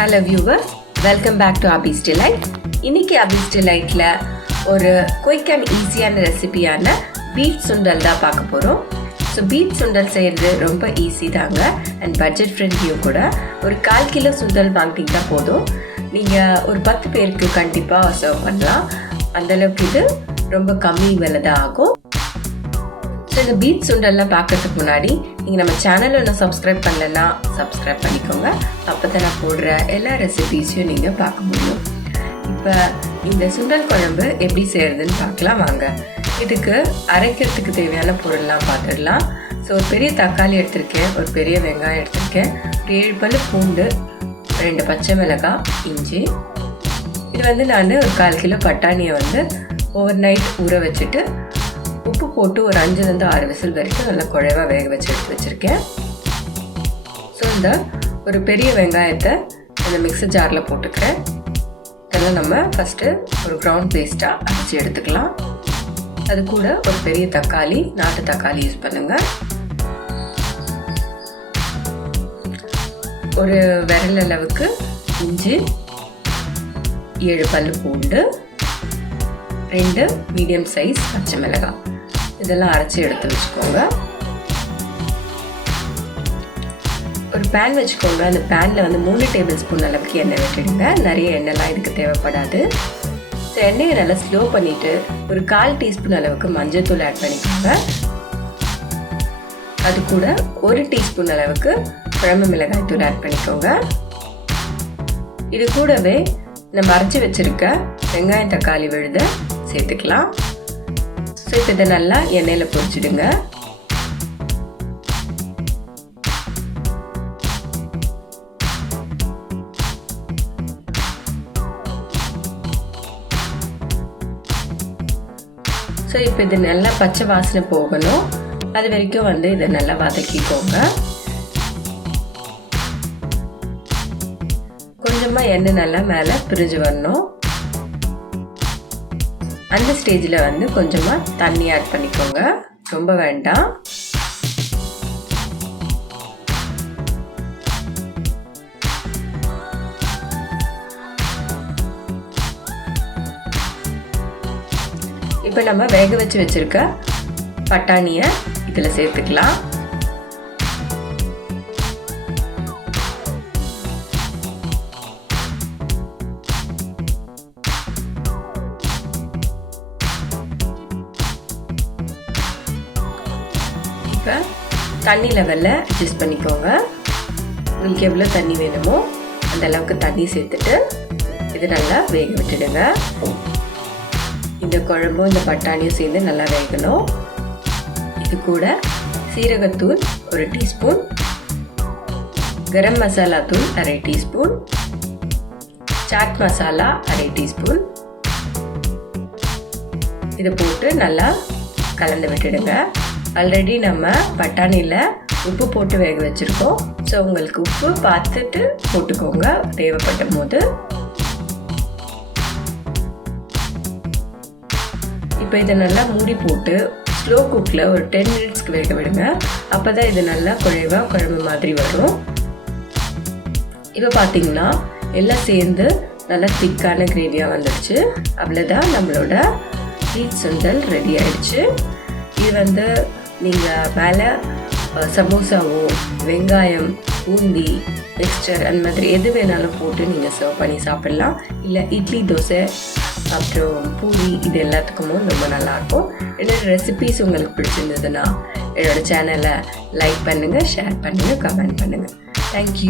Hello viewers, welcome back to Peas Delight. இன்னைக்கு Peas Delightல ஒரு quick and easyயான ரெசிபியான beat சுண்டல் தான் பார்க்க போறோம். ஸோ பீட் சுண்டல் செய்யறது ரொம்ப ஈஸி தாங்க அண்ட் பட்ஜெட் ஃப்ரெண்ட்லியும் கூட. ஒரு 1/4 கிலோ சுண்டல் வாங்கிட்டா போதும். நீங்கள் ஒரு 10 பேருக்கு கண்டிப்பாக சர்வ் பண்ணலாம். அந்தளவுக்கு இது ரொம்ப கம்மி விலை தான் ஆகும். ஸோ இந்த பீட் சுண்டல்லாம் பார்க்கறதுக்கு முன்னாடி நீங்கள் நம்ம சேனலை இன்னும் சப்ஸ்கிரைப் பண்ணலைன்னா சப்ஸ்கிரைப் பண்ணிக்கோங்க. அப்போ தான் நான் போடுற எல்லா ரெசிபீஸையும் நீங்கள் பார்க்க முடியும். இப்போ இந்த சுண்டல் குழம்பு எப்படி செய்கிறதுன்னு பார்க்கலாம் வாங்க. இதுக்கு அரைக்கிறதுக்கு தேவையான பொருள்லாம் பார்த்துடலாம். ஸோ ஒரு பெரிய தக்காளி எடுத்திருக்கேன், ஒரு பெரிய வெங்காயம் எடுத்திருக்கேன், ஒரு 7 பல்லு பூண்டு, 2 பச்சை மிளகாய், இஞ்சி. இது நான் ஒரு 1/4 கிலோ பட்டாணியை ஓவர் நைட் ஊற வச்சுட்டு உப்பு போட்டு ஒரு 5 6 விசில் வரைக்கும் நல்லா குழைவாக வேக வச்சு எடுத்து வச்சுருக்கேன். ஸோ இந்த ஒரு பெரிய வெங்காயத்தை இந்த மிக்சர் ஜாரில் போட்டுக்கிறேன். இதெல்லாம் நம்ம ஃபஸ்ட்டு ஒரு க்ரௌண்ட் பேஸ்ட்டாக அரைச்சி எடுத்துக்கலாம். அது கூட ஒரு பெரிய தக்காளி, நாட்டு தக்காளி யூஸ் பண்ணுங்கள். ஒரு விரல் அளவுக்கு இஞ்சி, 7 பல்லு பூண்டு, 2 மீடியம் சைஸ் பச்சை மிளகாய், இதெல்லாம் அரைச்சி எடுத்து வச்சுக்கோங்க. ஒரு பேன் வச்சுக்கோங்க. அந்த பேனில் 3 டேபிள் ஸ்பூன் அளவுக்கு எண்ணெய் விட்டுடுங்க. நிறைய எண்ணெய்லாம் இதுக்கு தேவைப்படாது. ஸோ எண்ணெயை நல்லா ஸ்லோ பண்ணிவிட்டு ஒரு 1/4 டீஸ்பூன் அளவுக்கு மஞ்சள் தூள் ஆட் பண்ணிக்கோங்க. அது கூட 1 டீஸ்பூன் அளவுக்கு குழம்பு மிளகாய் தூள் ஆட் பண்ணிக்கோங்க. இது கூடவே நம்ம அரைச்சி வச்சுருக்க வெங்காயம் தக்காளி விழுதை சேர்த்துக்கலாம். ஸோ இப்போ இதை நல்லா எண்ணெயில் பொரிச்சிடுங்க. ஸோ இப்போ இது நல்லா பச்சை வாசனை போகணும். அது வரைக்கும் இதை நல்லா வதக்கிக்கோங்க. கொஞ்சமாக எண்ணெய் நல்லா மேலே பிரிஞ்சு வரணும். அந்த ஸ்டேஜில் கொஞ்சமாக தண்ணி ஆட் பண்ணிக்கோங்க, ரொம்ப வேண்டாம். இப்போ நம்ம வேக வச்சு வச்சிருக்க பட்டாணியை இதில் சேர்த்துக்கலாம். இப்போ தண்ணி லெவலில் அட்ஜஸ்ட் பண்ணிக்கோங்க. உங்களுக்கு எவ்வளோ தண்ணி வேணுமோ அந்த அளவுக்கு தண்ணி சேர்த்துட்டு இது நல்லா வேக விட்டுடுங்க. இந்த குழம்பும் இந்த பட்டாணியும் சேர்ந்து நல்லா வேகணும். இது கூட சீரகத்தூள் 1 டீஸ்பூன், கரம் மசாலா தூள் 1/2 டீஸ்பூன், சாட் மசாலா 1/2 டீஸ்பூன், இதை போட்டு நல்லா கலந்து விட்டுடுங்க. ஆல்ரெடி நம்ம பட்டாணியில் உப்பு போட்டு வேக வச்சுருக்கோம். ஸோ உங்களுக்கு உப்பு பார்த்துட்டு போட்டுக்கோங்க தேவைப்படும் போது. இப்போ இதை நல்லா மூடி போட்டு ஸ்லோ குக்கில் ஒரு 10 மினிட்ஸ்க்கு வேக விடுங்க. அப்போ தான் இது நல்லா குழைவாக குழம்பு மாதிரி வரும். இப்போ பார்த்தீங்கன்னா எல்லாம் சேர்ந்து நல்லா திக்கான கிரேவியாக வந்துடுச்சு. அவ்வளோதான், நம்மளோட பீட் சுண்டல் ரெடி ஆயிடுச்சு. இது நீங்கள் மேலே சமோசாவோ வெங்காயம் பூந்தி மிக்சர் அந்த மாதிரி எது வேணாலும் போட்டு நீங்கள் சர்வ் பண்ணி சாப்பிட்லாம். இல்லை இட்லி, தோசை, அப்புறம் பூரி, இது எல்லாத்துக்குமே ரொம்ப நல்லாயிருக்கும். என்னோடய ரெசிபீஸ் உங்களுக்கு பிடிச்சிருந்ததுன்னா என்னோடய சேனலை லைக் பண்ணுங்கள், ஷேர் பண்ணுங்கள், கமெண்ட் பண்ணுங்கள். தேங்க்யூ.